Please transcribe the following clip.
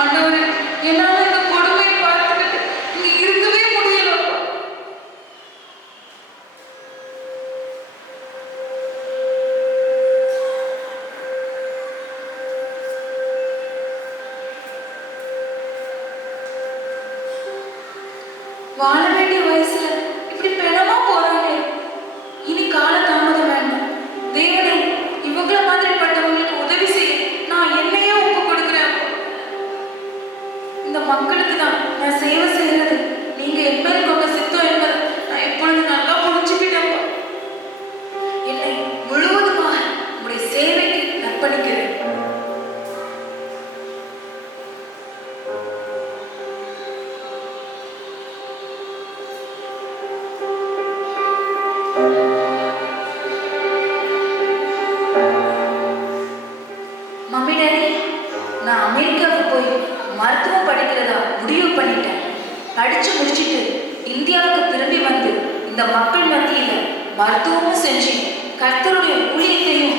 ஆண்டவரே, என்னால இந்த கொடுமையை பார்த்துக்கிட்டு இங்க இருக்கவே முடியலப்பா. வாழ வேண்டிய வயசுல இப்படி பிணமா போறாங்களே. இனி கால தாமதம் வேண்டாம். தேவனே, இவங்கள மாதிரிப்பட்டவங்களுக்கு உதவி செய்ய நான் என்னையே ஒப்பு கொடுக்குறேன். இந்த மக்களுக்கு தான் நான் சேவை செய்யறது நீங்க என் மேல் கொண்ட சித்தம் என்பதை நான் எப்பொழுது நல்லா புரிஞ்சுக்கிட்டேன். என்னை முழுவதுமாக உங்களுடைய சேவைக்கு அர்ப்பணிக்கிறேன். மம்மி டாடி, நான் அமெரிக்காவுக்கு போய் மருத்துவம் படிக்கிறதா முடிவு பண்ணிட்டேன். படிச்சு முடிச்சுட்டு இந்தியாவுக்கு திரும்பி வந்து இந்த மக்கள் மத்தியில மருத்துவமும் செஞ்சு கர்த்தருடைய ஊழியத்தையும்